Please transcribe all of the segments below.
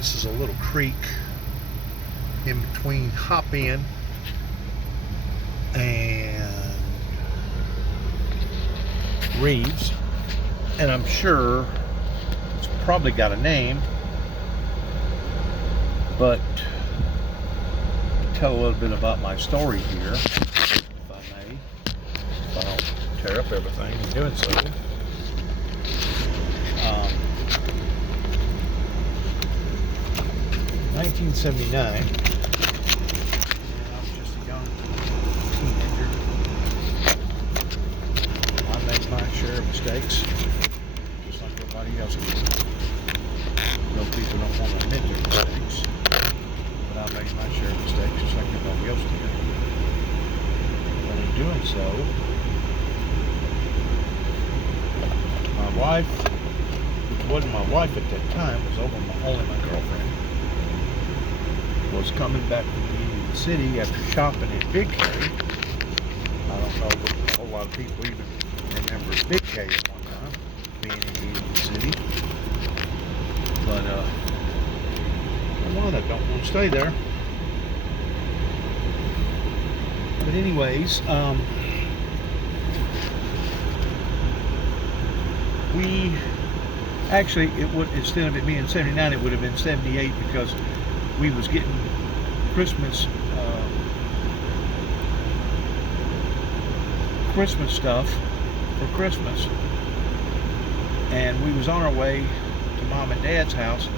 This is a little creek in between Hop In and Reeves, and I'm sure it's probably got a name, but to tell a little bit about my story here, if I may, if I don't tear up everything in doing so. 1979, and I was just a young teenager. I made my share of mistakes, just like everybody else did. Most people don't want to admit their mistakes, but I made my share of mistakes just like everybody else did. But in doing so, my wife, which wasn't my wife at that time, was only my girlfriend, was coming back from the Union City after shopping at Big K. I don't know that a whole lot of people even remember Big K at one time, being in the Union City. But I don't want to stay there. But anyways, we actually, instead of it being 79, it would have been 78, because we was getting Christmas stuff for Christmas, and we was on our way to Mom and Dad's house,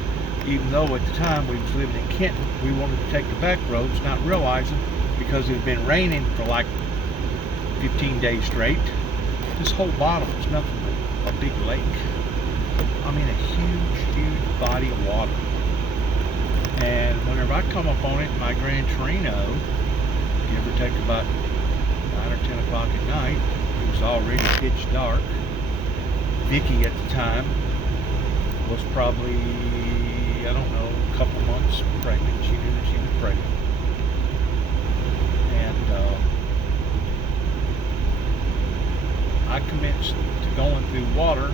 even though at the time we was living in Kenton. We wanted to take the back roads, not realizing, because it had been raining for like 15 days straight, this whole bottom was nothing but a big lake. I mean, a huge body of water. And whenever I come up on it in my Gran Torino, give or take about 9 or 10 o'clock at night, it was already pitch dark. Vicky at the time was probably, I don't know, a couple months pregnant. She knew that she was pregnant. And I commenced to going through water.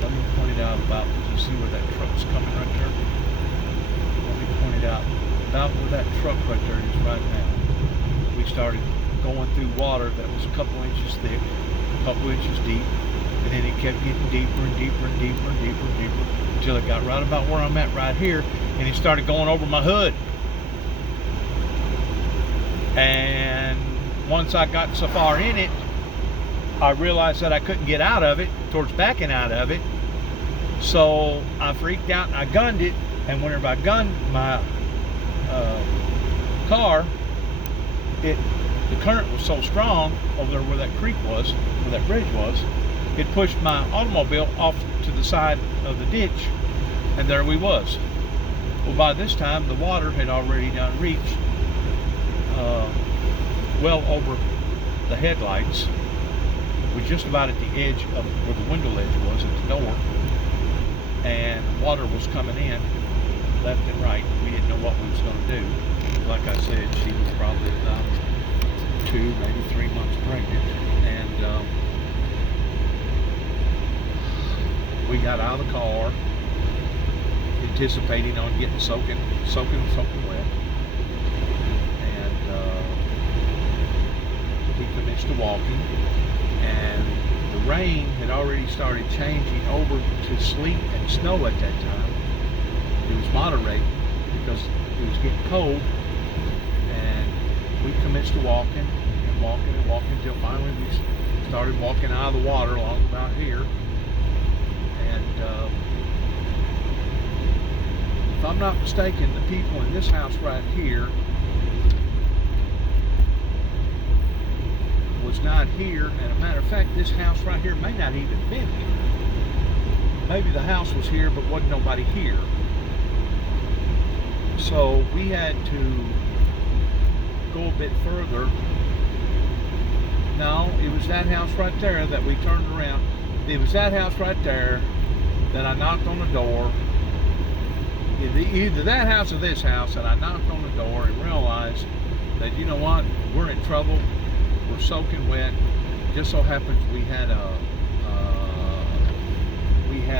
Let me point it out about, you see where that truck's coming right there? Let me point it out about where that truck right there is right now. We started going through water that was a couple inches thick, a couple inches deep, and then it kept getting deeper and deeper and deeper and deeper and deeper until it got right about where I'm at right here, and it started going over my hood. And once I got so far in it, I realized that I couldn't get out of it, towards backing out of it. So I freaked out and I gunned it. And whenever I gunned my car, the current was so strong over there where that creek was, where that bridge was, it pushed my automobile off to the side of the ditch, and there we was. Well, by this time, the water had already done reached well over the headlights. Was just about at the edge of where the window ledge was at the door, and water was coming in left and right. We didn't know what we was going to do. Like I said, she was probably about 2, maybe 3 months pregnant, and we got out of the car anticipating on getting soaking wet, and we commenced to walking. And the rain had already started changing over to sleet and snow at that time. It was moderating because it was getting cold, and we commenced to walking until finally we started walking out of the water along about here. And if I'm not mistaken, the people in this house right here was not here, and a matter of fact, this house right here may not even been here. Maybe the house was here, but wasn't nobody here. So we had to go a bit further. No, it was that house right there that we turned around. It was that house right there that I knocked on the door. Either that house or this house, and I knocked on the door and realized that, you know what, we're in trouble. We're soaking wet. Just so happens we had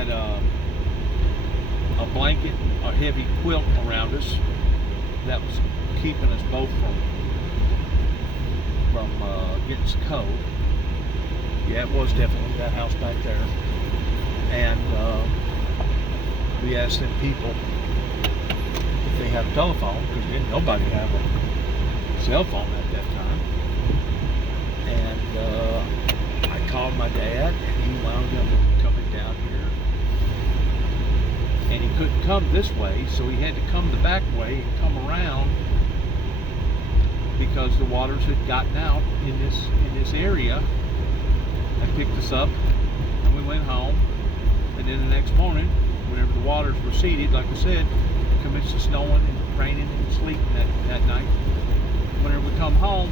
had a blanket, a heavy quilt around us that was keeping us both from getting so cold. Yeah, it was definitely that house back there. And we asked them people if they had a telephone, because didn't nobody have a cell phone at that time. And I called my dad, and he wound up coming down here. And he couldn't come this way, so he had to come the back way and come around, because the waters had gotten out in this area. And picked us up, and we went home. And then the next morning, whenever the waters receded, like I said, it commenced snowing and raining and sleeting that night. Whenever we come home,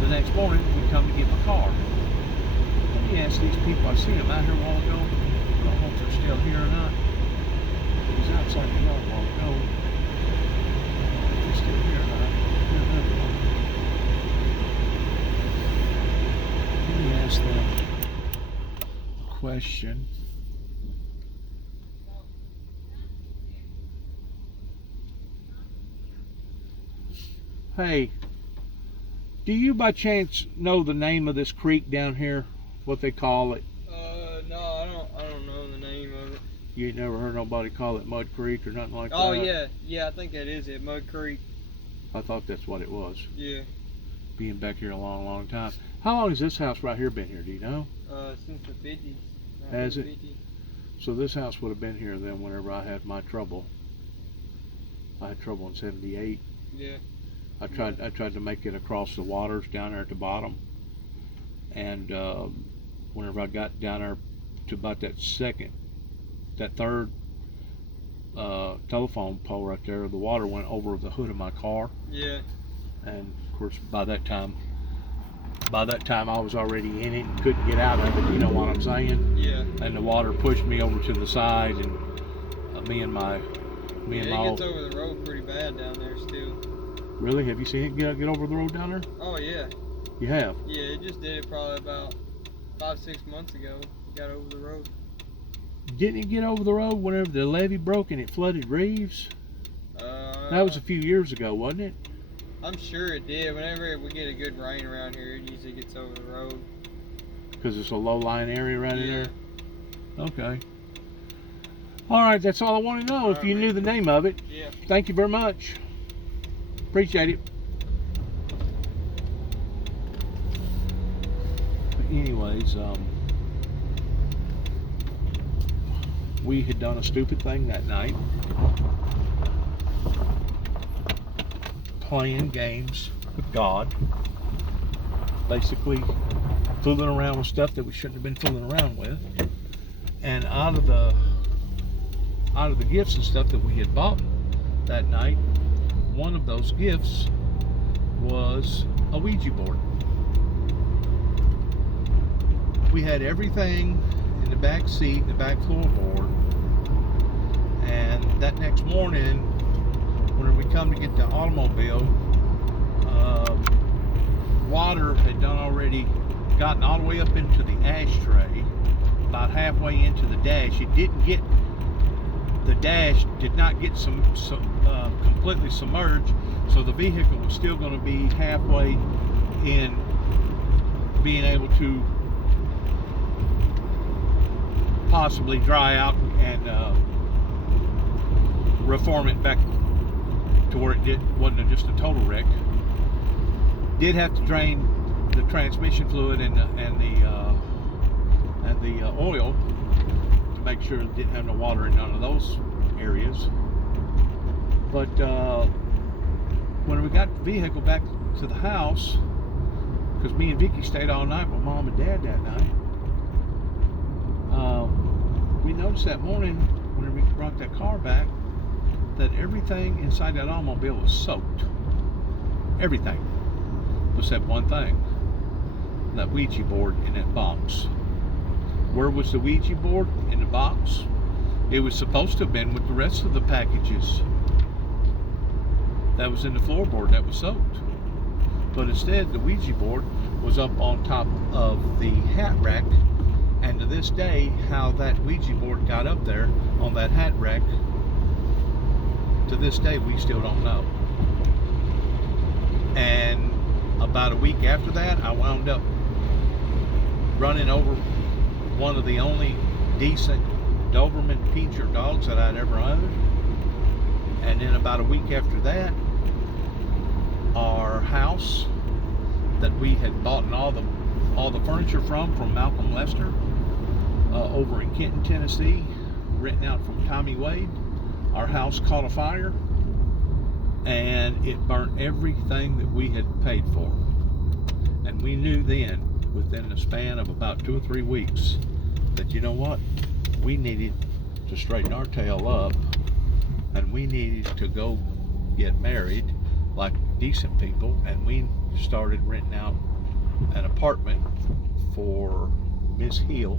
the next morning, we come to get my car. Let me ask these people, I see them out here a while ago. I don't know if they're still here or not. It was outside the yard a while ago. If they're still here or not. Let me ask them a question. Hey, do you by chance know the name of this creek down here? What they call it? No, I don't know the name of it. You ain't never heard nobody call it Mud Creek or nothing like that? Oh yeah, I think that is it, Mud Creek. I thought that's what it was. Yeah. Being back here a long, long time. How long has this house right here been here? Do you know? Since the 50s. Has it? So this house would have been here then whenever I had my trouble. I had trouble in '78. Yeah. I tried to make it across the waters down there at the bottom, and whenever I got down there to about that third telephone pole right there, the water went over the hood of my car. Yeah. And of course, by that time I was already in it and couldn't get out of it. You know what I'm saying? Yeah. And the water pushed me over to the side, and it gets over the road pretty bad down there still. Really? Have you seen it get over the road down there? Oh yeah. You have? Yeah, it just did it probably about 5-6 months ago. It got over the road. Didn't it get over the road whenever the levee broke and it flooded Reeves? That was a few years ago, wasn't it? I'm sure it did. Whenever we get a good rain around here, it usually gets over the road. Because it's a low-lying area right in there? Okay. All right, that's all I want to know. If you knew the name of it. Yeah. Thank you very much. Appreciate it. But anyways, we had done a stupid thing that night. Playing games with God. Basically fooling around with stuff that we shouldn't have been fooling around with. And out of the gifts and stuff that we had bought that night, one of those gifts was a Ouija board. We had everything in the back seat, the back floorboard, and that next morning, when we come to get the automobile, water had already gotten all the way up into the ashtray, about halfway into the dash. It didn't get, the dash did not get completely submerged, so the vehicle was still going to be halfway in being able to possibly dry out and reform it back to where it wasn't just a total wreck. Did have to drain the transmission fluid and the oil to make sure it didn't have no water in none of those areas. But when we got the vehicle back to the house, because me and Vicky stayed all night with Mom and Dad that night, we noticed that morning when we brought that car back that everything inside that automobile was soaked. Everything, except one thing: that Ouija board in that box. Where was the Ouija board in the box? It was supposed to have been with the rest of the packages that was in the floorboard that was soaked. But instead, the Ouija board was up on top of the hat rack, and to this day, how that Ouija board got up there on that hat rack, to this day, we still don't know. And about a week after that, I wound up running over one of the only decent Doberman Pinscher dogs that I'd ever owned. And then about a week after that, our house that we had bought all the furniture from Malcolm Lester over in Kenton, Tennessee, written out from Tommy Wade, our house caught a fire and it burnt everything that we had paid for. And we knew then, within the span of about 2 or 3 weeks, that you know what, we needed to straighten our tail up and we needed to go get married like decent people, and we started renting out an apartment for Miss Hill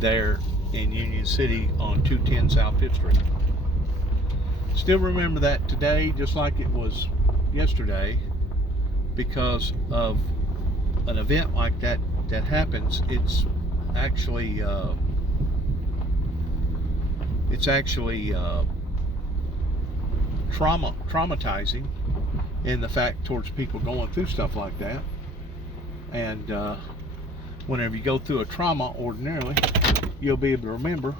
there in Union City on 210 South 5th Street. Still remember that today just like it was yesterday, because of an event like that that happens. It's actually traumatizing in the fact towards people going through stuff like that. And whenever you go through a trauma, ordinarily you'll be able to remember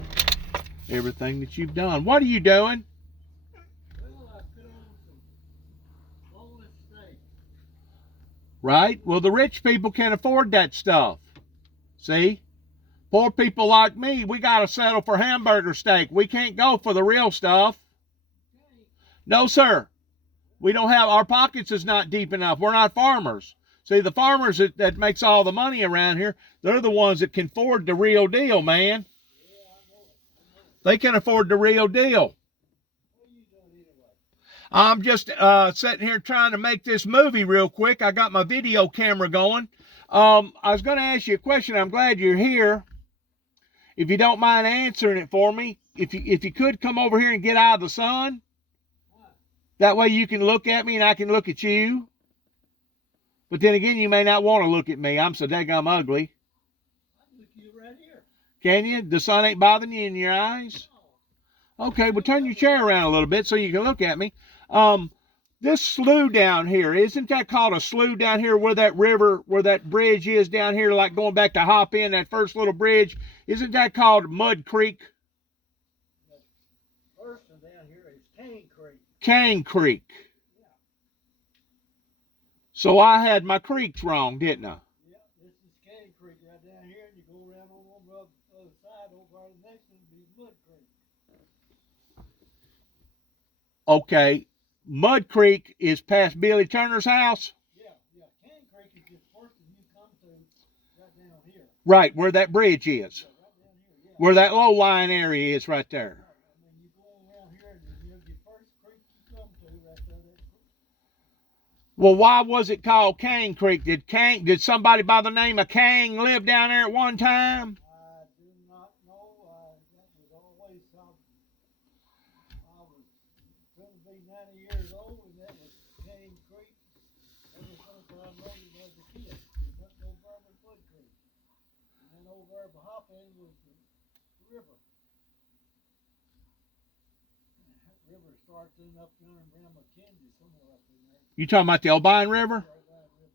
everything that you've done. What are you doing? Well, I put on some boneless steak. Right? Well, the rich people can afford that stuff. See? Poor people like me, we got to settle for hamburger steak. We can't go for the real stuff. Okay. No, sir. We don't have, our pockets is not deep enough. We're not farmers. See, the farmers that makes all the money around here, they're the ones that can afford the real deal, man. Yeah, I know it. They can afford the real deal. What are you doing anyway? I'm just sitting here trying to make this movie real quick. I got my video camera going. I was going to ask you a question. I'm glad you're here. If you don't mind answering it for me, if you could come over here and get out of the sun, that way you can look at me and I can look at you. But then again, you may not want to look at me. I'm so daggum ugly. I look you right here. Can you? The sun ain't bothering you in your eyes? Okay, well, turn your chair around a little bit so you can look at me. This slough down here, isn't that called a slough down here where that river, where that bridge is down here, like going back to Hop In, that first little bridge? Isn't that called Mud Creek? The first one down here is Cane Creek. Cane Creek. Yeah. So I had my creeks wrong, didn't I? Yeah, this is Cane Creek right down here, and you go around on the other side over the next one will be Mud Creek. Okay, Mud Creek is past Billy Turner's house? Yeah. Cane Creek is the first one you come to right down here. Right, where that bridge is. Yeah, right down here, yeah. Where that low-lying area is right there. And then you go around here, and then the first creek you come to right there, that creek. Well, why was it called Cane Creek? Did somebody by the name of Kang live down there at one time? I do not know. That was always something. I was going to be 90 years old, and that was Cane Creek. Ever since I know it as a kid. Nothing over there but Mud Creek. And then over there by Hop In was the river. And that river starts in up there around McKenzie, somewhere up in there. You talking about the O'Brien River? Right river.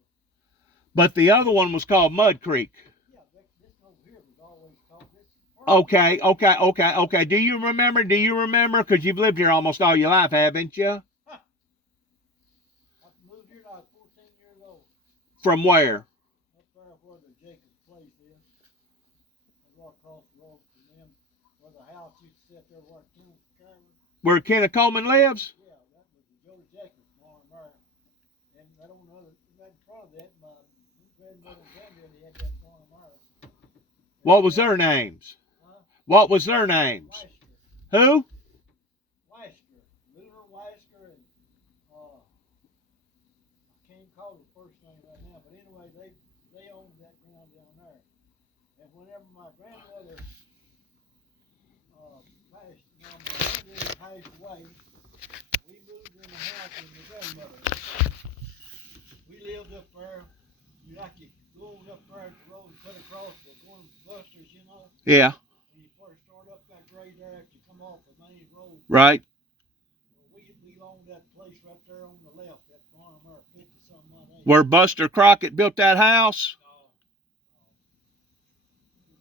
But the other one was called Mud Creek. Yeah, this over here was always called this. Okay. Do you remember? Because you've lived here almost all your life, haven't you? I moved here when I was 14 years old. From where? Up there where the Jacobs place is. Right across the road from them. Where the house used to sit there where Kenneth Carver. Where Kenneth Coleman lives? Yeah, that was the Joe Jacobs farm there. And right on the other, right in front of that, my grandmother and granddaddy had that farm there. What was their names? Huh? What was their names? Weisker. Who? Weisker. Lunar Weisker and I can't call his first name right now, but anyway, they owned that ground down there. And whenever my grandmother passed away, we moved in the house with my grandmother. We lived up there, like you going up there at the road and cut across the going to Buster's, you know. Yeah. When you first start up that grade there after you come off the main road. Right. We owned that place right there on the left, that farm there, 50-something odd acres. Where Buster Crockett built that house? No,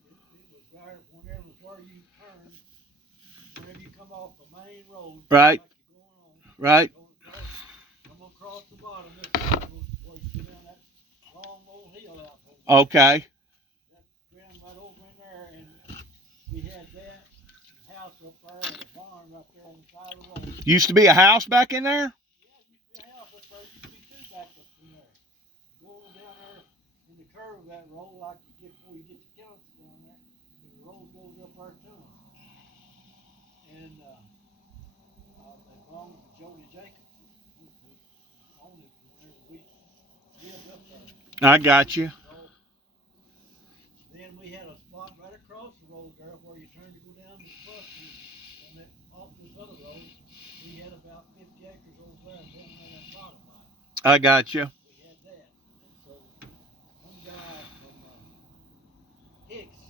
no. It was right whenever where you turn, whenever you come off the main road. Right. Like you're going on. Right. Come across the bottom, this where you get down that long old hill out there. Okay. That ground right over in there, and we had that house up there and a barn right there on the side of the road. Used to be a house back in there? Yeah, used to be a house up there. Used to be two back up in there. Going down there in the curve of that road, like you get before you get to Kessons down there, the road goes up there to them. And they belonged to Jody Jacobs, who owned it whenever we lived up there. I got you. So then we had a spot right across the road there where you turn to go down to the bus on that off this other road. We had about 50 acres over there down on that bottom line. I got you. We had that. And so one guy from Hicks,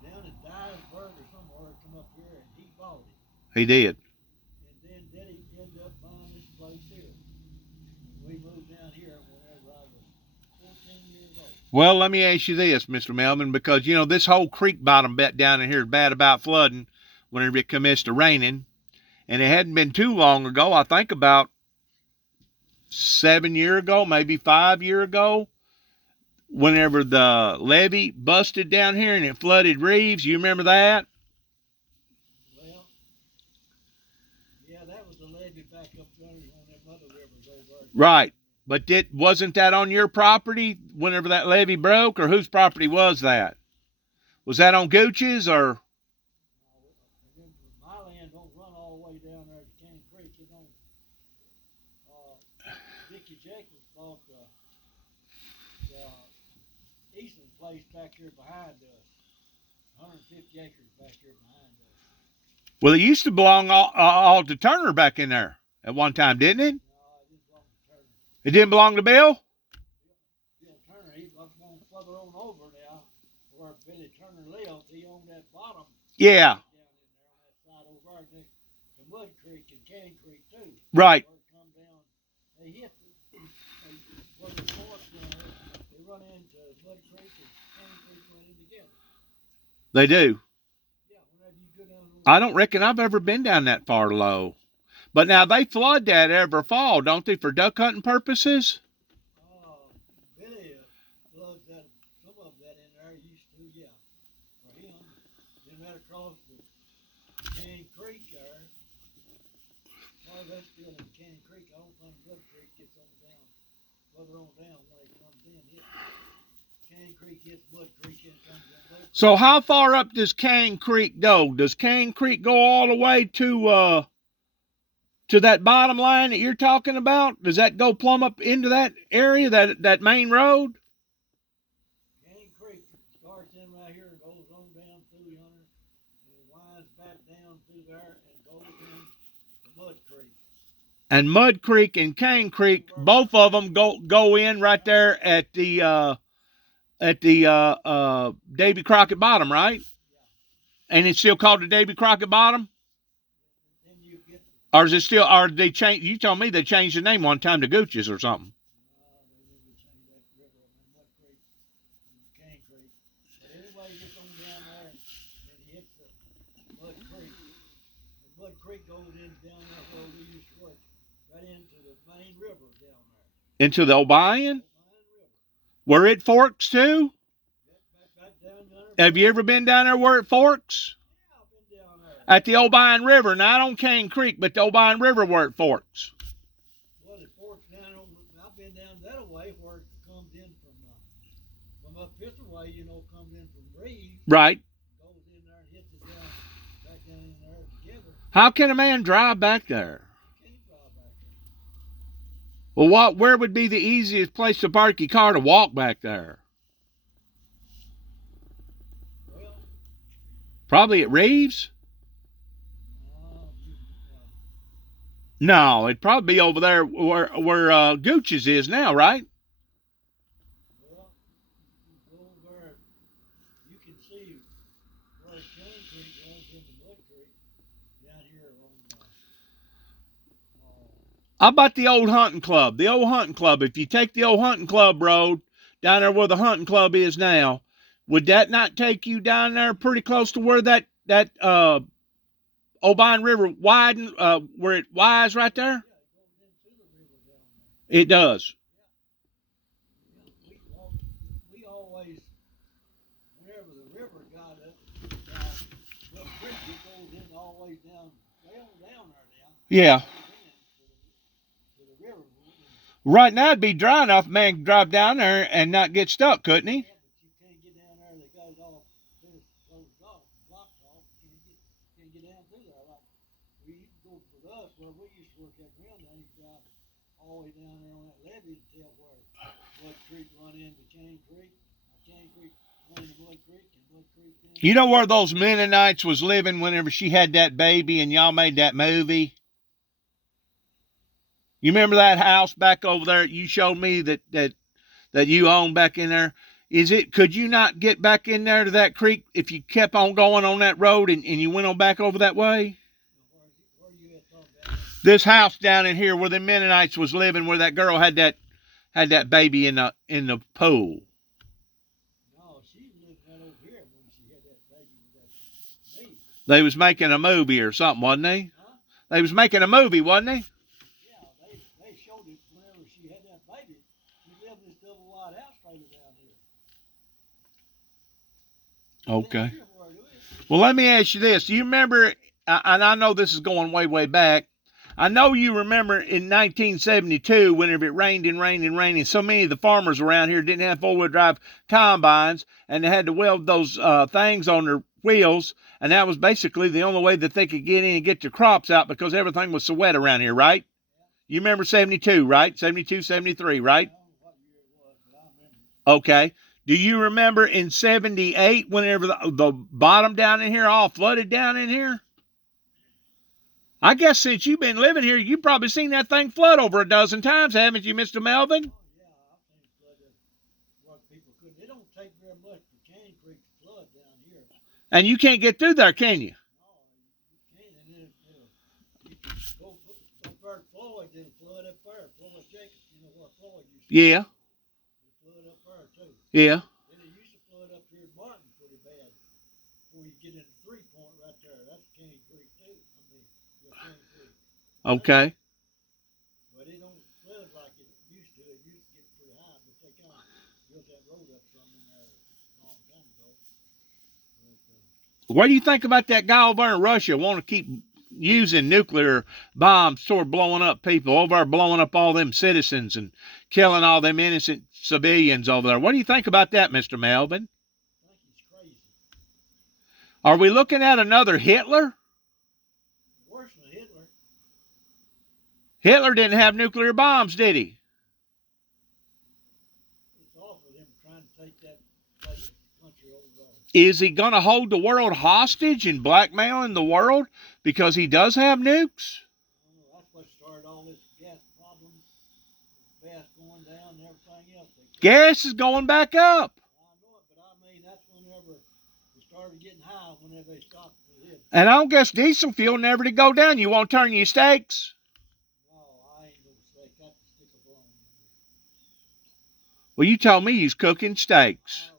down in Dyersburg or somewhere, come up here and he bought it. He did. And then Daddy ended up buying this place here. We moved down here whenever I was 14 years old. Well, let me ask you this, Mr. Melvin, because, you know, this whole creek bottom bit down in here is bad about flooding whenever it commits to raining. And it hadn't been too long ago, I think about 7 years ago, maybe 5 years ago, whenever the levee busted down here and it flooded Reeves. You remember that? Well, yeah, that was the levee back up there on them other rivers over there. Right. But wasn't that on your property whenever that levee broke, or whose property was that? Was that on Gooch's or? My land don't run all the way down there to Cane Creek. You know, Dickie Jacobs bought the Easton place back here behind us. 150 acres back here behind us. Well, it used to belong all to Turner back in there at one time, didn't it? No, it didn't belong to Turner. It didn't belong to Bill? Bill Turner, he's going further on over now, where Billy Turner lived. He owned that bottom. Yeah. Down in there on that side over there next to Mud Creek and Cane Creek too. Right. Where it come down, they hit where the fork down, they run into Mud Creek and Cane Creek run in together. They do. Yeah, whenever you go down. I don't reckon I've ever been down that far low. But now they flood that every fall, don't they, for duck hunting purposes? Billy floods that, some of that in there used to, yeah, for him. Then right across the Cane Creek there, well, that's still in Cane Creek. I don't think Mud Creek gets on down, further on down when it comes in. Cane Creek hits Mud Creek and comes in Mud Creek. So how far up does Cane Creek go? Does Cane Creek go all the way to that bottom line that you're talking about? Does that go plumb up into that area, that main road? Cane Creek starts in right here and goes on down through yonder, and it winds back down through there and goes into Mud Creek. And Mud Creek and Cane Creek, both of them go in right there at the Davy Crockett Bottom, right? Yeah. And it's still called the Davy Crockett Bottom? Then you get Or is it still, or they change? You told me they changed the name one time to Gooch's or something. they never changed that river on Mud Creek and Cane Creek. But anyway, it gets on down there and it hits the Mud Creek. The Mud Creek goes in down there where we used to work, right into the main river down there. Into the Obion? The main river. Where it forks too? Back down there. Have you ever been down there where it forks? Yeah, I've been down there. At the Obion River, not on Cane Creek, but the Obion River where it forks. Well, it forks down on, I've been down that way where it comes in from up this way, you know, comes in from Reeves. Right. Goes in there and hits it down, back down in there together. How can a man drive back there? Can't drive back there. Well, where would be the easiest place to park your car to walk back there? Well, Probably at Reeves. you, No, it'd probably be over there where Gooch's is now, right? Well, you go over, you can see where Chain Creek runs into Mud Creek down here on How about the old hunting club? The old hunting club. If you take the old hunting club road down there where the hunting club is now, would that not take you down there pretty close to where that O'Brien River widen, where it wise right there? yeah, it goes into the river down there. It does. Yeah, we always, whenever the river got up, down Mud Creek, it goes in all the way down, way on down there now. Yeah. To the river. Right now it'd be dry enough, a man could drive down there and not get stuck, couldn't he? Yeah, but you can't get down there. They got it all closed off, blocked off. You can't get down through there. Like we used to go with us where we used to work at ground. Now you drive all the way down there on that levee to tell where Mud Creek run into Chain Creek. Chain Creek run into Mud Creek, and Mud Creek then. You know where those Mennonites was living whenever she had that baby and y'all made that movie? You remember that house back over there you showed me that you own back in there? Could you not get back in there to that creek if you kept on going on that road and you went on back over that way? Where you at talking about? This house down in here where the Mennonites was living, where that girl had that baby in the pool. No, she lived right over here when she had that baby with that me. They was making a movie or something, wasn't they? Huh? They was making a movie, wasn't they? Yeah, they showed it whenever she had that baby. She lived in this double wide house trailer down here. Okay. Well, let me ask you this. Do you remember, and I know this is going way, way back, I know you remember in 1972, whenever it rained and rained and rained, and so many of the farmers around here didn't have four-wheel drive combines, and they had to weld those things on their wheels, and that was basically the only way that they could get in and get their crops out because everything was so wet around here, right? You remember 72, right? 72, 73, right? I don't know what year it was, but I remember. Okay. Do you remember in 78, whenever the bottom down in here all flooded down in here? I guess since you've been living here, you've probably seen that thing flood over a dozen times, haven't you, Mr. Melvin? Oh, yeah, I think flooded what people couldn't. It don't take very much for Chain Creek to flood down here. And you can't get through there, can you? No, you can't. And then you can go up there at Floyd, it'll flood up there. Floyd Jacobs, you know where Floyd used to Yeah, It'll flood up there, too. yeah. And it used to flood up here in Martin pretty bad. Before you get into 3 Point right there. That's Chain Creek, too. Chain Creek. Okay. But it don't flood like it used to. It used to get pretty high, but they kind of built that road up some in there a long time ago. But, What do you think about that guy over in Russia want to keep using nuclear bombs toward blowing up people over there, blowing up all them citizens and killing all them innocent civilians over there? What do you think about that, Mr. Melvin? I think he's crazy. Are we looking at another Hitler? Worse than Hitler. Hitler didn't have nuclear bombs, did he? It's awful them trying to take that country over there. Is he going to hold the world hostage and blackmailing the world because he does have nukes? That's what started all this gas problem. Gas going down and everything else. Gas is going back up. I know it, but I mean, that's whenever it started getting high, whenever they stopped the hit. And I don't guess diesel fuel never did go down. You won't turn your steaks? No, I ain't gonna say that's a stick of blame. Well, you told me you was cooking steaks.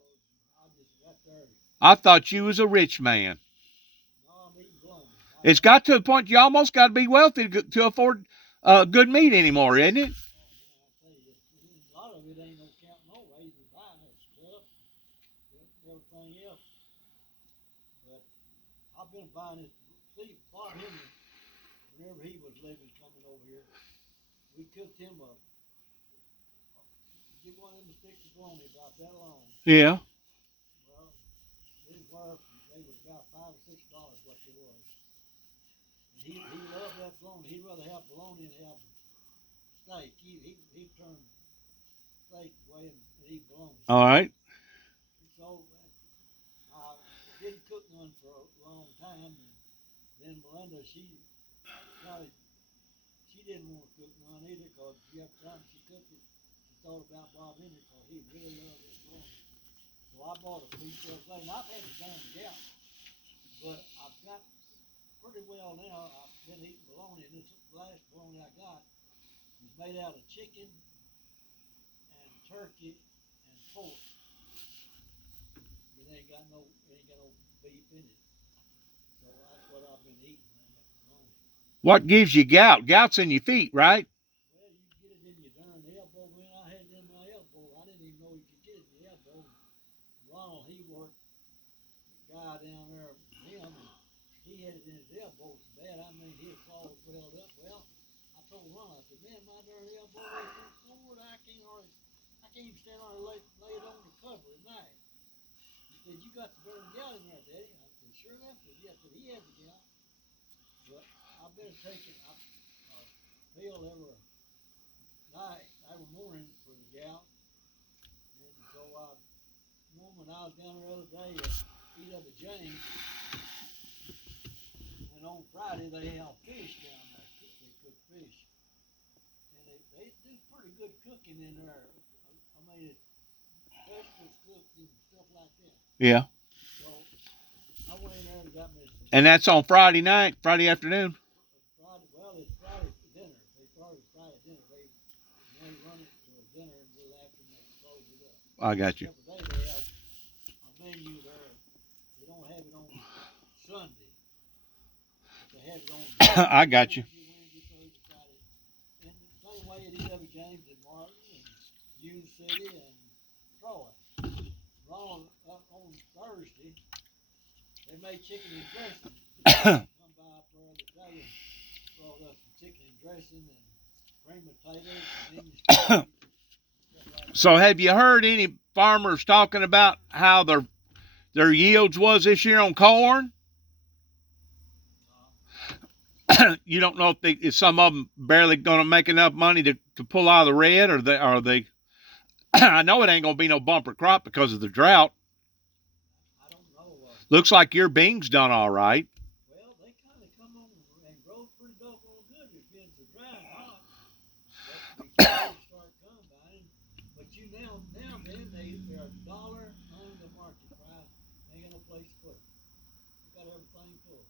I just got there. I thought you was a rich man. No, I'm eating blame. It's got to the point you almost got to be wealthy to afford good meat anymore, isn't it? Oh, man, I tell you, a lot of it ain't no counting no ways to buy stuff, everything else. But I've been buying it. See, Bob Henry, whenever he was living, coming over here, we cooked him up. Get one of them sticks of bologna about that long. Yeah. Well, they were about $5 or $6 what it was. And he loved that bologna. He'd rather have bologna than have steak. He turned steak away and eat bologna. All right. So I didn't cook none for a long time. And then Melinda, she she didn't want to cook none either, because every time she cooked it, she thought about Bob Henry, because he really loved it bologna. So I bought a piece the other day, and I've had the darn gout, but I've got pretty well now. I've been eating bologna, and this last bologna I got was made out of chicken and turkey and pork. It ain't got no beef in it. So that's what I've been eating. What gives you gout? Gout's in your feet, right? Well, you get it in your darn elbow. When I had it in my elbow, I didn't even know you could get it in your elbow. Ronald, he worked, the guy down there, him, and he had it in his elbow so bad. I mean, his claw swelled up. Well, I told Ronald, I said, man, my darn elbow is so sore that I can't even stand on it, lay it on the cover at night. He said, you got the darn gout in there, Daddy. I said, sure enough, yeah. I said, he had the gout. But I've been taking a pill every night, every morning for the gout. And so when I was down there the other day at E.W. James, and on Friday they have fish down there. They cook fish. And they do pretty good cooking in there. I mean, it's vegetables cooked and stuff like that. Yeah. So I went in there and got me some. And that's on Friday night, Friday afternoon? It's Friday for dinner. They started Friday dinner. They run it to a dinner and go after they close it up. I got you. Every day they have a menu there. They don't have it on Sunday. But they have it on I got you. Wednesday, Thursday, Friday. And the same way at E.W. James and Martin and Union City and Troy. On Thursday, they made chicken and dressing. Come by up there the other day and brought us some chicken and dressing and cream potatoes and English potatoes. So have you heard any farmers talking about how their yields was this year on corn? You don't know if some of them barely going to make enough money to pull out of the red, or they I know it ain't going to be no bumper crop because of the drought. I don't know. Looks like your beans done all right. Well, they kind of come on and grow pretty doggone good if it's dry and hot. But we start combining. But now then they're $1 on the market price. They ain't got no place to put it. They got everything full.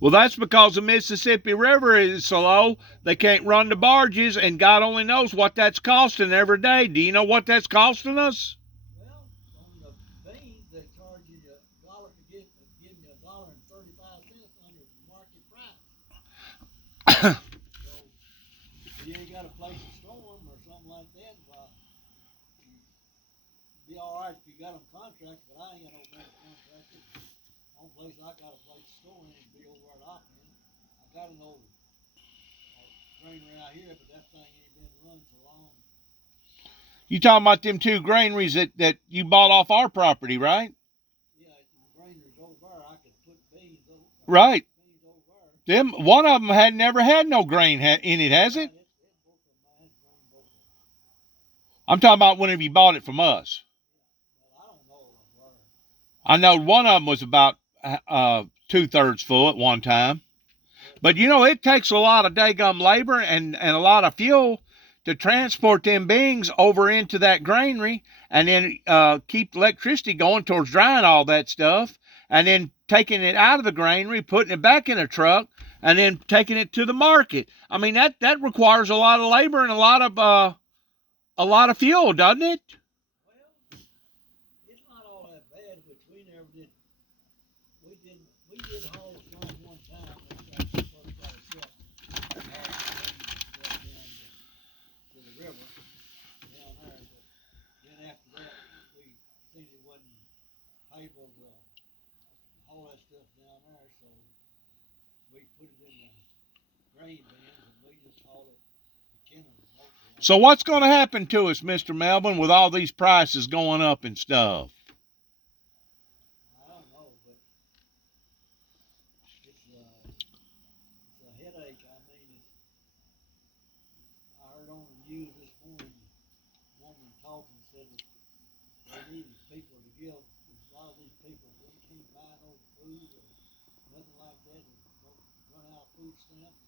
Well, that's because the Mississippi River is so low, they can't run the barges, and God only knows what that's costing every day. Do you know what that's costing us? Well, on the beans, they charge you $1 to give you $1.35 under the market price. So, if you ain't got a place to store them or something like that, well, be all right if you got them contracted, but I ain't got no better contracted. Only place I got a place to store in and be over at Opman. I got an old granary out here, but that thing ain't been run so long. You talking about them two granaries that you bought off our property, right? Yeah, the granaries over there, I could put beans over. Right. Beans over there. Them one of them had never had no grain in it, has it? I'm talking about whenever you bought it from us. Well, I don't know where. I know one of them was about 2/3 full at one time. But you know, it takes a lot of daggum labor and a lot of fuel to transport them beans over into that granary, and then keep electricity going towards drying all that stuff, and then taking it out of the granary, putting it back in a truck, and then taking it to the market. I mean, that requires a lot of labor and a lot of fuel, doesn't it? Well, it's not all that bad, which we never did. We did haul some one time. That's when we first got a truck. Down to the river down there. But then after that, we seen it wasn't able to haul that stuff down there, so we put it in the grain bins and we just haul it to Kessons. So what's going to happen to us, Mr. Melvin, with all these prices going up and stuff? I don't know, but it's a headache. I mean, I heard on the news this morning, a woman talking said that they needed people to give. A lot of these people really can't buy no food or nothing like that. They run out of food stamps.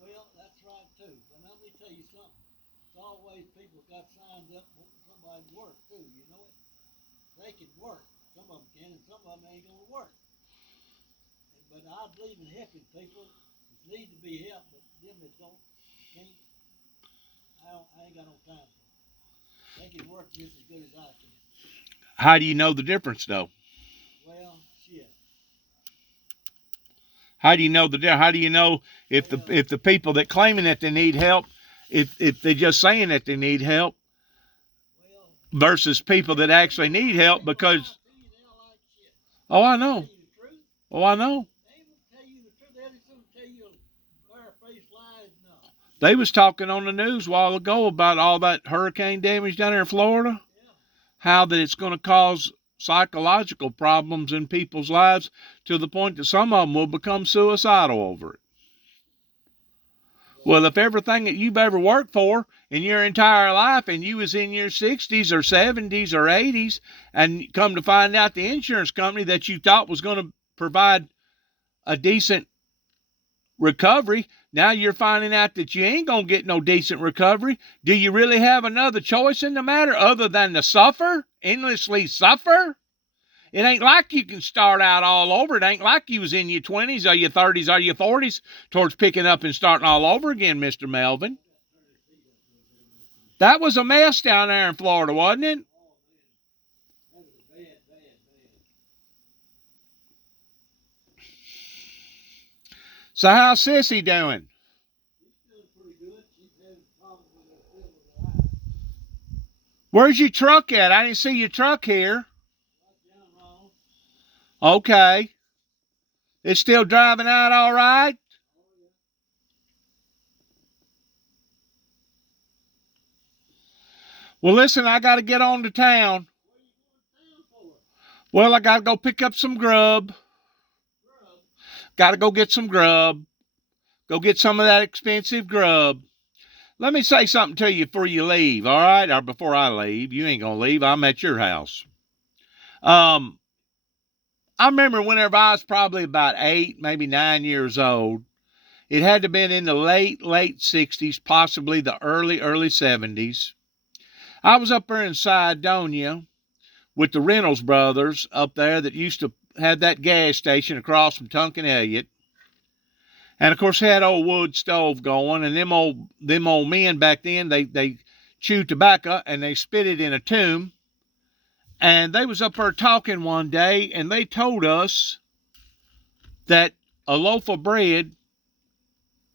Well, that's right too. But let me tell you something. It's always people got signed up wanting somebody to work too. You know it. They can work. Some of them can, and some of them ain't gonna work. But I believe in helping people that need to be helped, but them that don't can't. I ain't got no time for them. They can work just as good as I can. How do you know the difference, though? Well, shit. How do you know the difference? How do you know if Well, the people that claiming that they need help, if they're just saying that they need help, well, versus people that actually need help? people lie Because to you, they'll like shit. oh, I Tell know, you the truth. oh, I know. They ain't gonna tell you the truth. They'll just gonna tell you barefaced lies. No. They was talking on the news a while ago about all that hurricane damage down there in Florida. Yeah. How that it's going to cause psychological problems in people's lives to the point that some of them will become suicidal over it. Well, if everything that you've ever worked for in your entire life and you was in your 60s or 70s or 80s and come to find out the insurance company that you thought was going to provide a decent recovery, now you're finding out that you ain't going to get no decent recovery. Do you really have another choice in the matter other than to suffer, endlessly suffer? It ain't like you can start out all over. It ain't like you was in your 20s or your 30s or your 40s towards picking up and starting all over again, Mr. Melvin. That was a mess down there in Florida, wasn't it? That was a bad, bad, bad. So how's Sissy doing? She's doing pretty good. She's having problems with her fill with her eyes. Where's your truck at? I didn't see your truck here. Right down wrong. Okay. It's still driving out all right? Oh yeah. Well, listen, I got to get on to town. What are you going down for? Well, I got to go pick up some grub. Grub. Got to go get some grub. Go get some of that expensive grub. Let me say something to you before you leave, all right? Or before I leave. You ain't going to leave. I'm at your house. I remember whenever I was probably about 8, maybe 9 years old, it had to have been in the late 60s, possibly the early 70s. I was up there in Sidonia with the Reynolds brothers up there that used to have that gas station across from Tunk and Elliott. And of course, had old wood stove going, and them old men back then, they chewed tobacco and they spit it in a tomb. And they was up there talking one day, and they told us that a loaf of bread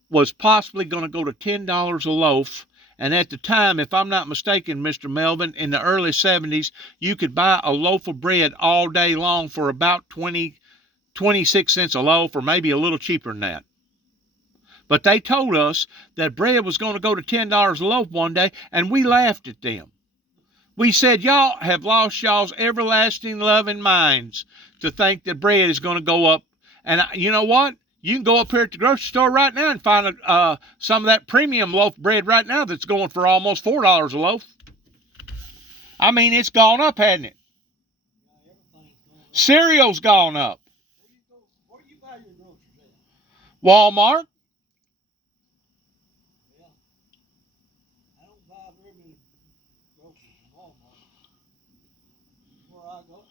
was possibly going to go to $10 a loaf. And at the time, if I'm not mistaken, Mr. Melvin, in the early 70s, you could buy a loaf of bread all day long for about 26 cents a loaf, or maybe a little cheaper than that. But they told us that bread was going to go to $10 a loaf one day, and we laughed at them. We said, y'all have lost y'all's everlasting loving minds to think that bread is going to go up. And you know what? You can go up here at the grocery store right now and find some of that premium loaf bread right now that's going for almost $4 a loaf. I mean, it's gone up, hasn't it? Yeah, everything's going up. Cereal's gone up. Where do you buy your groceries at? Walmart. Well, I don't buy very many groceries from Walmart. Where I go,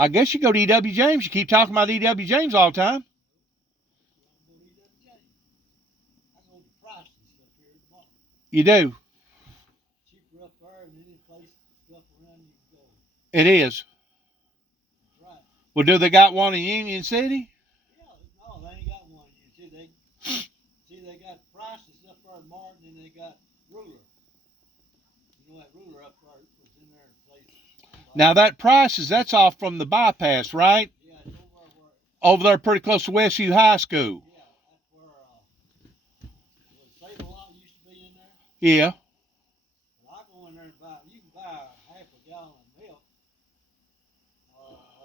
I guess you go to E.W. James. You keep talking about E.W. James all the time. I don't go to EWJ. I go to Price and stuff here at the mall. You do. Cheaper up there than any place stuff around you can go. It is. That's right. Well, do they got one in Union City? Yeah, no, they ain't got one. You see, they got Price and stuff there at Martin, and they got Ruler. You know that Ruler up there was in there in place. Now that Price's, that's off from the bypass, right? Yeah, it's over where. Over there pretty close to Westview High School. Yeah, that's where Save a Lot used to be in there. Yeah. Well, I go in there and buy. You can buy half a gallon of milk,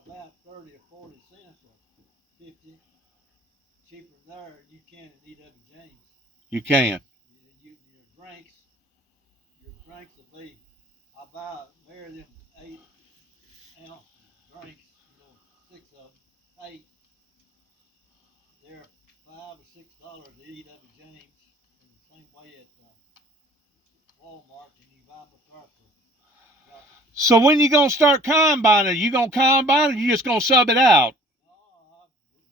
about 30 or 40 cents or 50 cheaper there than you can at E.W. James. You can. Your drinks will be. I buy there them 8-ounce drinks, 6 of them, 8. They're $5 or $6 to eat up at James, and the same way at Walmart, and you buy McCarthy. So when you gonna start combining? You gonna combine it, or you just gonna sub it out? No,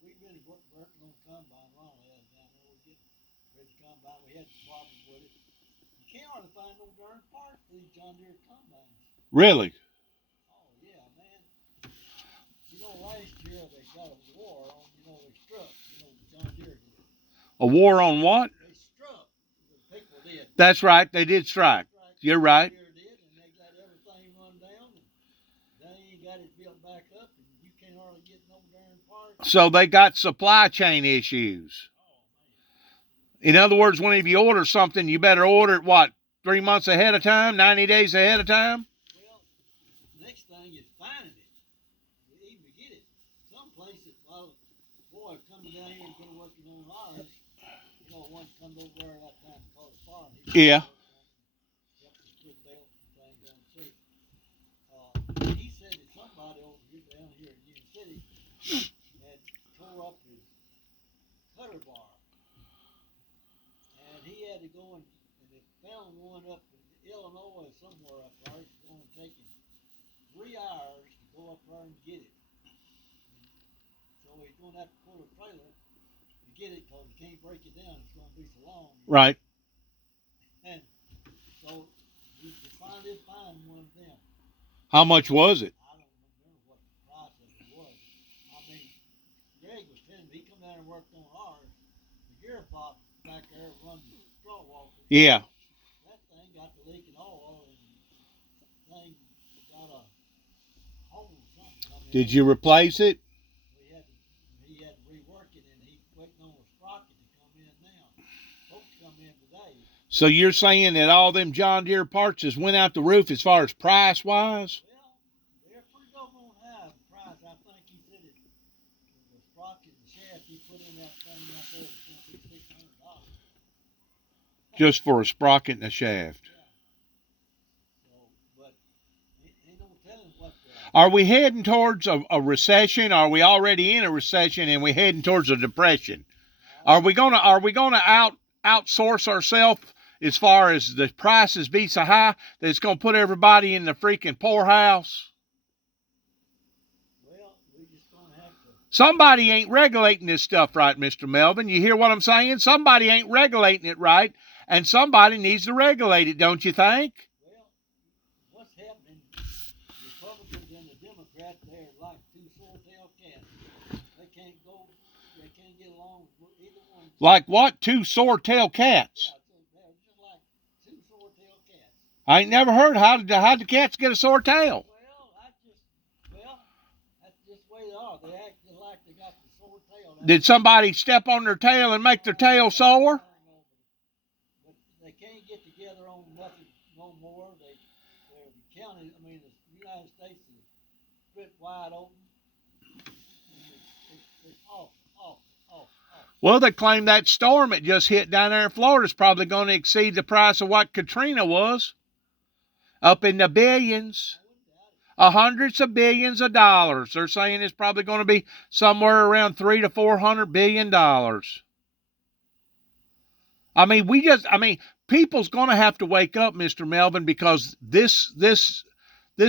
we've been working on combine long ahead down there. We're getting ready to combine. We had problems with it. You can't hardly find no darn parts for these John Deere combines. Really? Oh yeah, man. You know, last year they got a war on, they struck, John Deere did. A war on what? They struck. The people did. That's right. They did strike. You're right. John Deere did, and they got everything run down, and they ain't got it built back up, and you can't hardly get no darn parts. So they got supply chain issues. In other words, whenever you order something, you better order it, what, 3 months ahead of time, 90 days ahead of time? Well, next thing is finding it. Even to get it. Some places, boy, coming down here and been working on ours, one comes over there that time called a farm. Yeah. He said that somebody over here down here in Union City had tore up his cutter bar. And he had to go and they found one up in Illinois somewhere up there. It's going to take him 3 hours to go up there and get it. So he's going to have to pull a trailer to get it because he can't break it down. It's going to be so long. Right. And so you finally find one of them. How much was it? I don't remember what the price of it was. I mean, Greg was telling me he come down and worked on ours. The gearbox back there run the straw walker. Yeah. That thing got to leaking oil, and the thing got a hole or something. Did you replace it? He had to rework it, and he's waiting on a sprocket to come in now. Folks come in today. So you're saying that all them John Deere parts just went out the roof as far as price-wise? Well, they're pretty doggone high the price. I think he said it, the sprocket and shaft he put in that thing out there was going to be $600. Just for a sprocket and a shaft. Yeah. So, but ain't no telling what. Are we heading towards a recession? Are we already in a recession and we heading towards a depression? Are we gonna outsource ourselves as far as the prices be so high that it's gonna put everybody in the freaking poorhouse? Well, we're just gonna have to. Somebody ain't regulating this stuff right, Mr. Melvin. You hear what I'm saying? Somebody ain't regulating it right, and somebody needs to regulate it, don't you think? Well, what's happening? Republicans and the Democrats, they're like two swordtail cats. They can't get along with either one. Like what? Two swordtail cats. Yeah, they're just like two swordtail cats. I ain't never heard how'd the cats get a sore tail. That's just the way they are. They act just like they got the sword tail. Did somebody step on their tail and make their tail sore? But they can't get together on nothing no more. The county, the United States is split wide open. It's awful. Well, they claim that storm that just hit down there in Florida is probably going to exceed the price of what Katrina was. Up in the billions. Hundreds of billions of dollars. They're saying it's probably going to be somewhere around $300 to $400 billion. People's going to have to wake up, Mr. Melvin, because this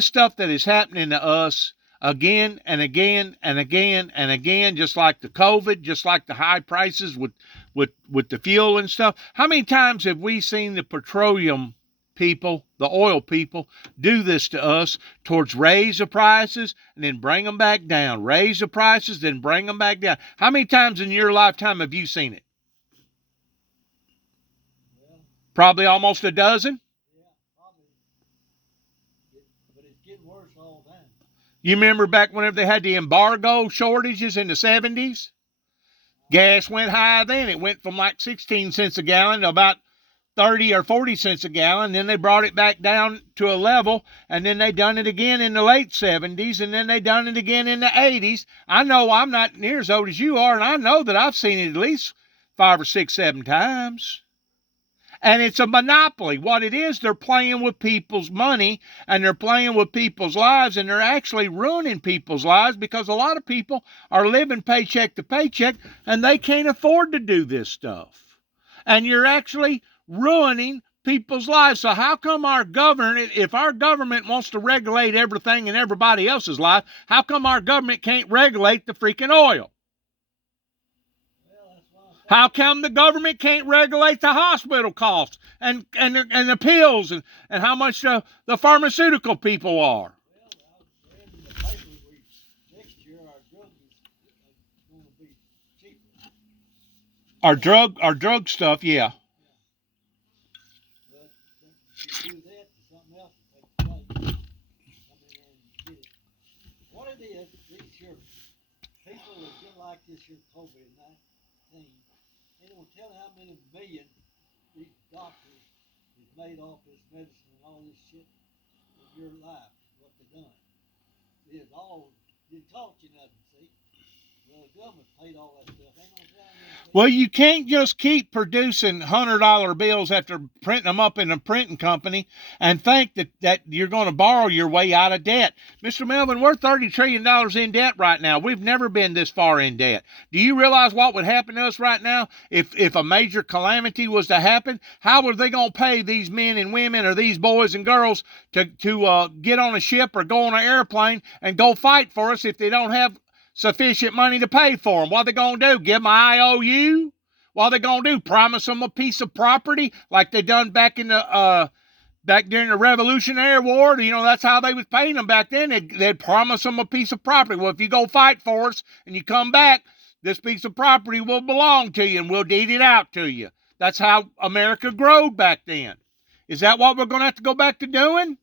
stuff that is happening to us again and again and again and again, just like the COVID, just like the high prices with the fuel and stuff. How many times have we seen the petroleum people, the oil people, do this to us towards raise the prices and then bring them back down, raise the prices, then bring them back down? How many times in your lifetime have you seen it? Well, probably almost a dozen. Yeah, probably. But it's getting worse all the time. You remember back whenever they had the embargo shortages in the 70s? Gas went high then. It went from like 16 cents a gallon to about 30 or 40 cents a gallon. Then they brought it back down to a level, and then they done it again in the late 70s, and then they done it again in the 80s. I know I'm not near as old as you are, and I know that I've seen it at least 5 or 6, 7 times. And it's a monopoly. What it is, they're playing with people's money and they're playing with people's lives, and they're actually ruining people's lives because a lot of people are living paycheck to paycheck and they can't afford to do this stuff. And you're actually ruining people's lives. So how come our government, if our government wants to regulate everything in everybody else's life, how come our government can't regulate the freaking oil? How come the government can't regulate the hospital costs and the pills and how much the pharmaceutical people are? Well, I read in the paper next year our drugs is going to be cheaper. Our drug stuff, yeah. But you do that, something else will take place. Come in there and get it. What it is, these here people that get like this here COVID-19, they don't tell how many million these doctors have made off this medicine and all this shit in your life, what they done. It's all, they taught you nothing, see? Well, the government paid all that stuff. Ain't no telling anything. Well, you can't just keep producing $100 bills after printing them up in a printing company and think that you're going to borrow your way out of debt. Mr. Melvin, we're $30 trillion in debt right now. We've never been this far in debt. Do you realize what would happen to us right now if a major calamity was to happen? How are they going to pay these men and women or these boys and girls to get on a ship or go on an airplane and go fight for us if they don't have sufficient money to pay for them? What are they going to do? Give them an IOU? What are they going to do? Promise them a piece of property like they done back in the back during the Revolutionary War? You know, that's how they was paying them back then. They'd promise them a piece of property. Well, if you go fight for us and you come back, this piece of property will belong to you and we'll deed it out to you. That's how America growed back then. Is that what we're going to have to go back to doing?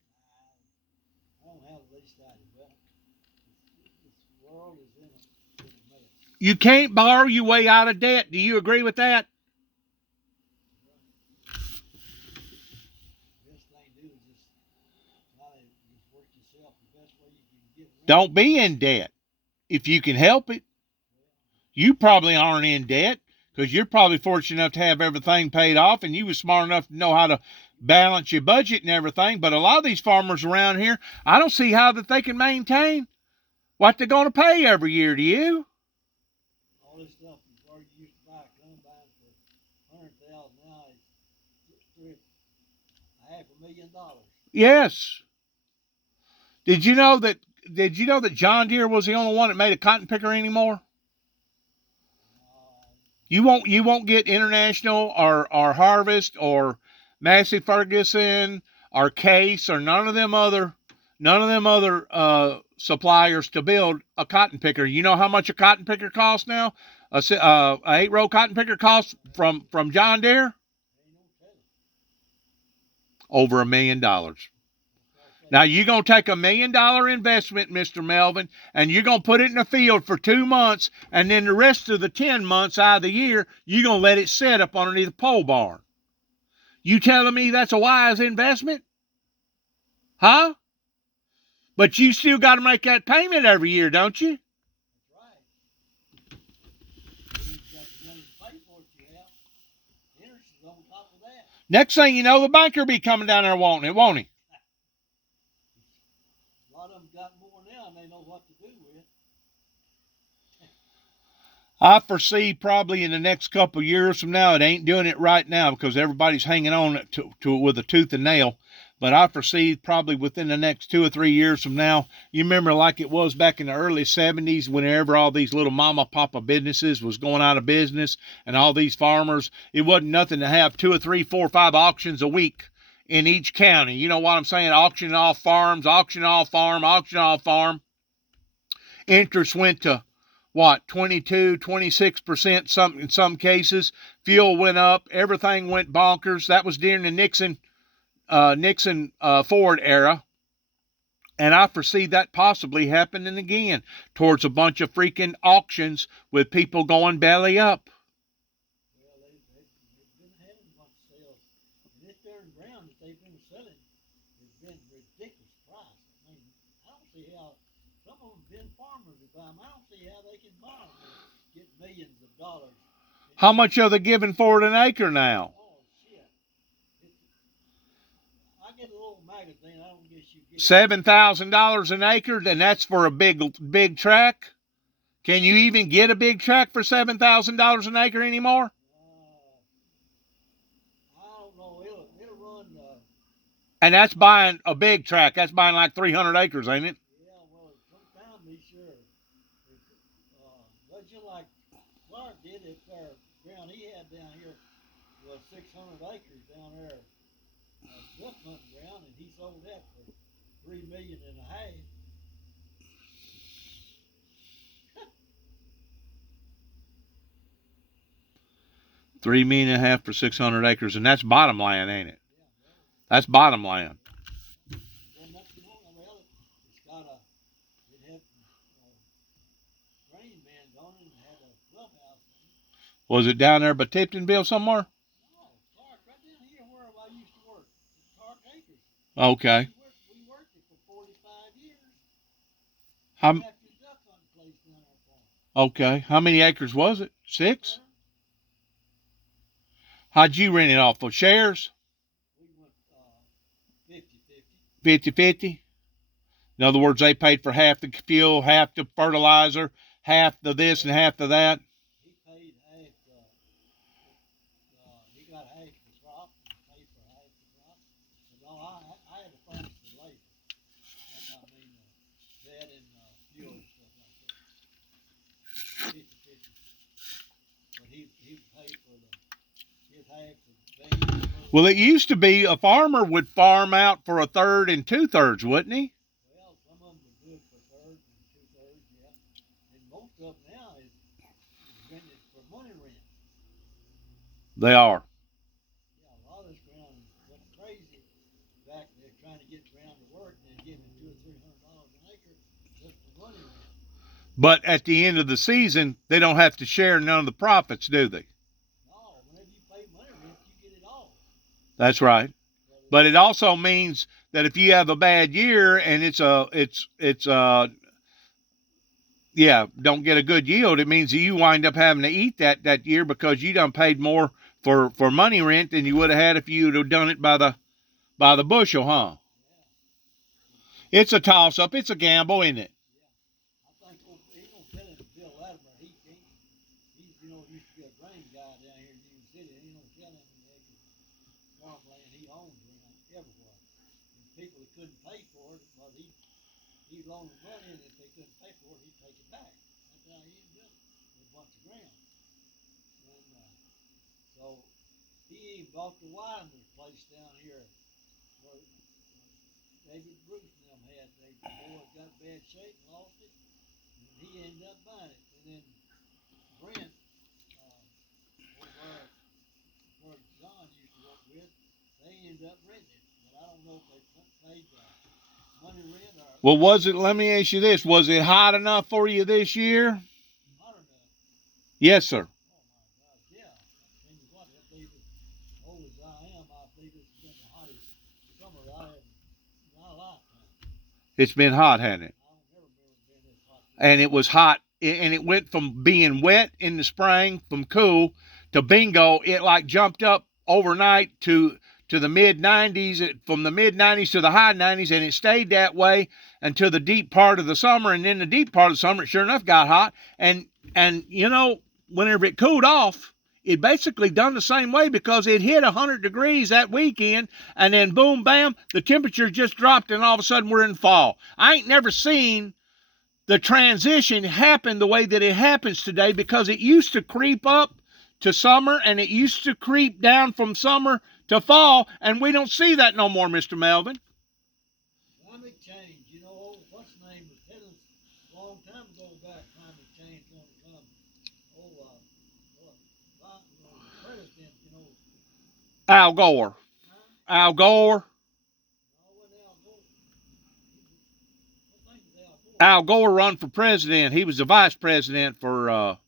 I don't have the least idea. Well, this world is in a mess. You can't borrow your way out of debt. Do you agree with that? Best thing to do is just try to just work yourself the best way you can get around. Don't be in debt if you can help it. You probably aren't in debt because you're probably fortunate enough to have everything paid off and you was smart enough to know how to balance your budget and everything. But a lot of these farmers around here, I don't see how that they can maintain what they're going to pay every year. Do you? All this stuff before you used to buy a combine for $100,000, now it's $500,000. Yes. Did you know that John Deere was the only one that made a cotton picker anymore? You won't get International or Harvest or Massey Ferguson or Case or none of them other suppliers to build a cotton picker. You know how much a cotton picker costs now? A 8-row cotton picker costs from John Deere? Over $1 million. Now, you're going to take $1 million investment, Mr. Melvin, and you're going to put it in the field for 2 months, and then the rest of the 10 months out of the year, you're going to let it sit up underneath a pole barn. You telling me that's a wise investment? Huh? But you still got to make that payment every year, don't you? That's right. You've got the money to pay for it, you have. Interest is on top of that. Next thing you know, the banker will be coming down there wanting it, won't he? A lot of them got more now and they know what to do with. I foresee probably in the next couple of years from now, it ain't doing it right now because everybody's hanging on to it with a tooth and nail. But I foresee probably within the next 2 or 3 years from now, you remember like it was back in the early 70s, whenever all these little mama papa businesses was going out of business and all these farmers, it wasn't nothing to have 2 or 3, 4 or 5 auctions a week in each county. You know what I'm saying? Auction off farms, auction off farm, auction off farm. Interest went to what, 22, 26% in some cases. Fuel went up. Everything went bonkers. That was during the Nixon Ford era. And I foresee that possibly happening again towards a bunch of freaking auctions with people going belly up. Well, they've been having a bunch of sales. And this darn ground that they've been selling has been ridiculous price. I mean, I don't see how, some of them been farmers who buy them. I don't see how they can buy them and get millions of dollars. How much are they giving for it an acre now? Oh, shit. little magazine. I don't guess you get $7,000 an acre, and that's for a big tract. Can you even get a big tract for $7,000 an acre anymore? I don't know. It'll run. And that's buying a big tract. That's buying like 300 acres, ain't it? Yeah, well, sometime be sure. But just like Clark did, if their ground he had down here was 600 acres down there, duck hunting ground, and he sold that for $3.5 million. 3.5 million for 600 acres, and that's bottom land, ain't it? Yeah, well, That's bottom land. well, nothing wrong. Well, it's got a. It had grain bins on it and had a clubhouse on it. Was it down there by Tiptonville somewhere? No, Clark, right down here where I used to work. Clark Acres. Okay. We worked it for 45 years. How, After the duck hunting place down there for him. okay. How many acres was it? 6? How'd you rent it off of? Shares? We went 50-50. 50-50? In other words, they paid for half the fuel, half the fertilizer, half the this and half the that. He paid half. He got half the crop and paid for half the crop. But no, I had to furnish the labor. And I mean, that and fuel and stuff like that. 50-50. But he paid for his half of the beans. Well, it used to be a farmer would farm out for 1/3 and 2/3, wouldn't he? Well, some of them are good for thirds and 2/3, yeah. And most of them now is rented for money rent. They are. Yeah, a lot of this ground went crazy back there trying to get ground to work, and they're giving $200 or $300 an acre just for money rent. But at the end of the season, they don't have to share none of the profits, do they? No, whenever you pay money rent, you get it all. That's right. But it also means that if you have a bad year and don't get a good yield, it means that you wind up having to eat that year because you done paid more for money rent than you would have had if you'd have done it by the bushel, huh? Yeah. It's a toss up. It's a gamble, isn't it? Yeah. I think he's gonna tell him to Bill Latimer. He's used to be a grain guy down here in Union City. He's gonna tell him the acres farmland he owns around everywhere. And people that couldn't pay for it, well, he loaned them money, and if they couldn't pay for it, he'd take it back. That's how he ended up with a bunch of ground. And so he even bought the Widener's place down here where David Bruce and them had. The boy got bad shape and lost it, and he ended up buying it. And then Brent, over where John used to work with, they ended up renting it. But I don't know if they paid money rent or. Well, let me ask you this, was it hot enough for you this year? Hot enough. Yes, sir. Oh my God, yeah. I tell you what, I believe as old as I am, I believe it's been the hottest summer I have in my lifetime. It's been hot, hasn't it? I don't ever remember being this hot. And it was hot, and it went from being wet in the spring, from cool, to bingo. It like jumped up overnight to the mid-90s, from the mid-90s to the high 90s, and it stayed that way until the deep part of the summer. And then the deep part of the summer, it sure enough got hot. And whenever it cooled off, it basically done the same way because it hit 100 degrees that weekend, and then boom, bam, the temperature just dropped, and all of a sudden we're in fall. I ain't never seen the transition happen the way that it happens today, because it used to creep up to summer and it used to creep down from summer to fall, and we don't see that no more, Mr. Melvin. Climate change, what's the name was telling us a long time ago about climate change going to come. President, Al Gore. huh? Al Gore. No, it wasn't Al Gore. What thing was Al Gore? Al Gore run for president. He was the vice president for. Well,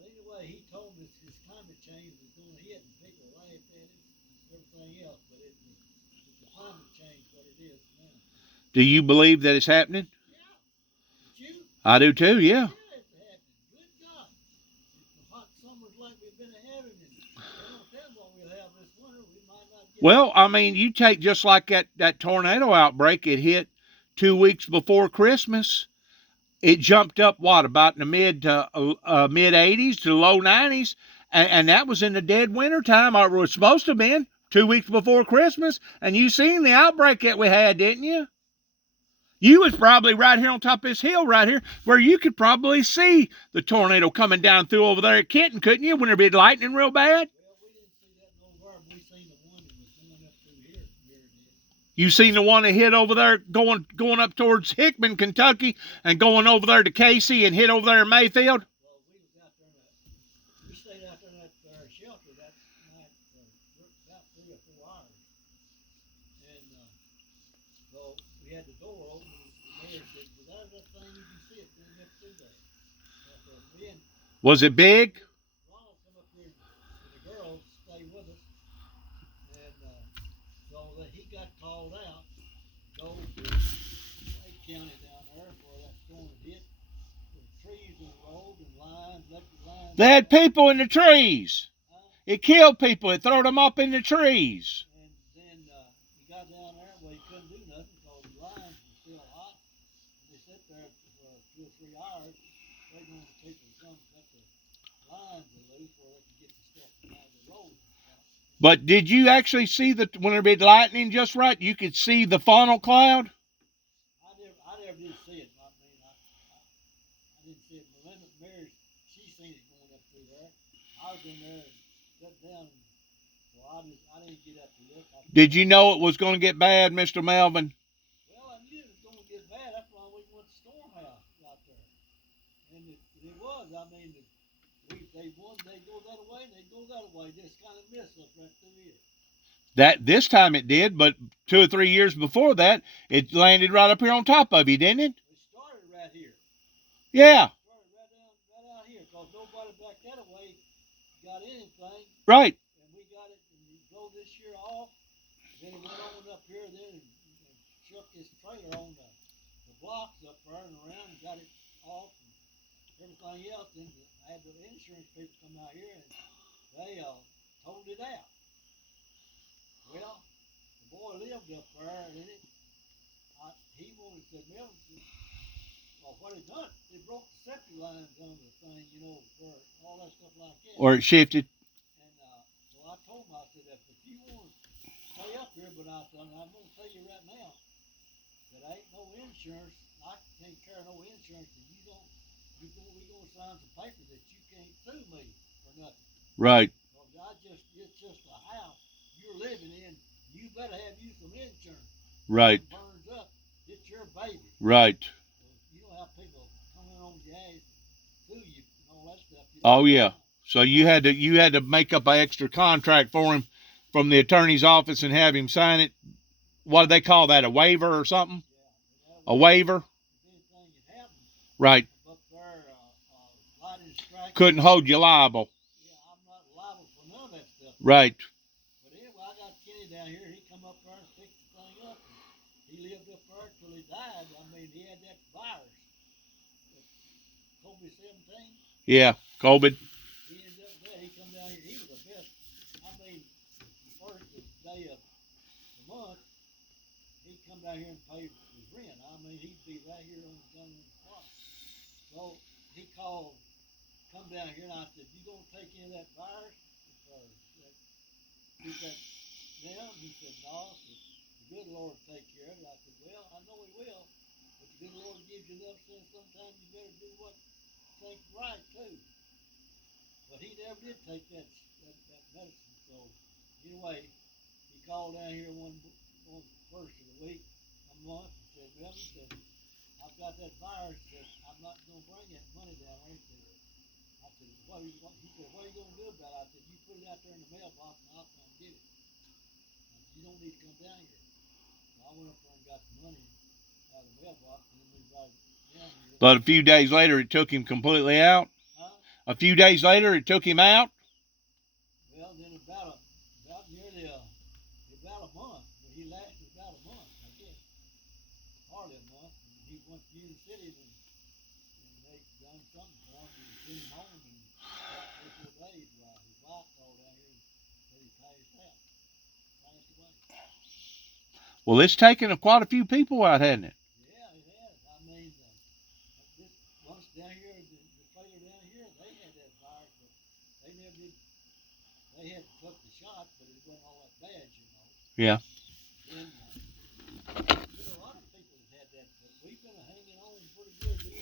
anyway, he told us his climate change was going to hit, and people laughed at it and everything else, but it's the climate change what it is now. Do you believe that it's happening? Yeah. But you? I do too. Yeah. Yeah, it's happening. Good God. It's the hot summers like we've been having, and they don't tell what we'll have this winter. We might not get Well, I mean, you take just like that tornado outbreak, it hit 2 weeks before Christmas. It jumped up, what, about in the mid 80s to low 90s, and that was in the dead winter time, or it was supposed to have been 2 weeks before Christmas. And you seen the outbreak that we had, didn't you? You was probably right here on top of this hill right here, where you could probably see the tornado coming down through over there at Kenton, couldn't you, when there be lightning real bad? Well, we didn't see that nowhere. We seen the one that was going up through here. Here it is. You seen the one that hit over there going up towards Hickman, Kentucky, and going over there to Casey and hit over there in Mayfield? Well, we was out there. We stayed out there in that shelter that night for about 3 or 4 hours, and so we had the door open. And the mayor said, "Well, that thing you can see it going up through there." Then Was it big? Ronald come up here and the girls stay with us, and so that he got called out, go to Lake County down there where that storm hit. There were trees in the road and lines, electric lines. They had people in the trees. Huh? It killed people. It threw them up in the trees. And then he got down there, well, he couldn't do nothing because the lines were still hot. And they sat there for 2 or 3 hours waiting on the people to come cut the lines loose where they could get the stuff out of the road. But did you actually see when there be lightning just right? You could see the funnel cloud? I never did see it. I mean, I didn't see it. Melinda Mary, she seen it going up through there. I was in there and sat down, so I didn't get up to look. Did you know it was going to get bad, Mr. Melvin? Well, I knew it was going to get bad. That's why we went to Stormhouse out there. And it was. I mean, they go that way, and they go that way. Just kind of miss us right through here. This time it did, but 2 or 3 years before that, it landed right up here on top of you, didn't it? It started right here. Yeah. It started right out here, because nobody back that way got anything. Right. And we got it, and we drove this year off. Then it went on up here then and shook his trailer on the blocks up there and around and got it off and everything else. Then I had the insurance people come out here and they told it out. Well, the boy lived up there in it. He wanted to Melvin said, well, what he done? They broke the septic lines on the thing, for all that stuff like that. Or it shifted. And so I told him, I said, if you want to stay up here, but I said, I'm going to tell you right now that ain't no insurance. I can't carry no insurance, and we're going to sign some paper that you can't sue me for nothing. Right. It's just a house you're living in. You better have you some insurance. Right. If it burns up, it's your baby. Right. So you don't have people coming on your ass, sue you, and all that stuff. Oh yeah. So you had to make up an extra contract for him from the attorney's office and have him sign it. What do they call that? A waiver or something? Yeah. A waiver? If anything had happened, Right. up there, lightning strike. Couldn't hold you liable. Yeah, I'm not liable for none of that stuff. Right. But anyway, I got Kenny down here. He come up there and fixed the thing up. And he lived up there till he died. I mean, he had that virus. COVID-17. Yeah. COVID. He ended up dead. He come down here. He was the best. I mean, the first day of the month, he'd come down here and pay his rent. I mean, he'd be right here on the gun spot. So he called, come down here, and I said, you gonna take any of that virus? Keep that down? He said, no. I said, the good Lord will take care of it. I said, well, I know he will, but the good Lord gives you enough sense. Sometimes you better do what you think right too. But he never did take that medicine. So anyway, he called down here one first of the week, a month, and said, Melvin, said, I've got that virus. Said, I'm not gonna bring that money down there. I said, he said, what are you gonna do about it? I said, you put it out there in the mailbox and I'll come get it. I said, you don't need to come down here. So I went up there and got the money out of the mailbox and then we brought it down here. But a few days later, it took him completely out. Huh? A few days later, it took him out. Well, then about nearly about a month, but he lasted about a month, I guess, hardly a month. And he went to Union City and they done something for him. He came home and about 3 or 4 days while his wife called down here and said he passed out. passed away. Well, it's taken quite a few people out, hasn't it? Yeah, it has. I mean, this once down here, the trailer down here, they had that virus, but they never did. They had took the shot, but it wasn't all that bad, you know. Yeah. And a lot of people have had that, but we've been hanging on pretty good. We've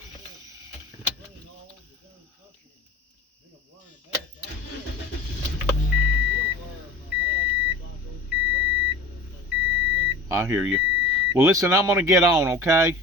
been running all over the darn country and been wearing a mask. I still wear my mask whenever I go to the grocery store and places like that. I hear you. Well, listen, I'm going to get on, okay?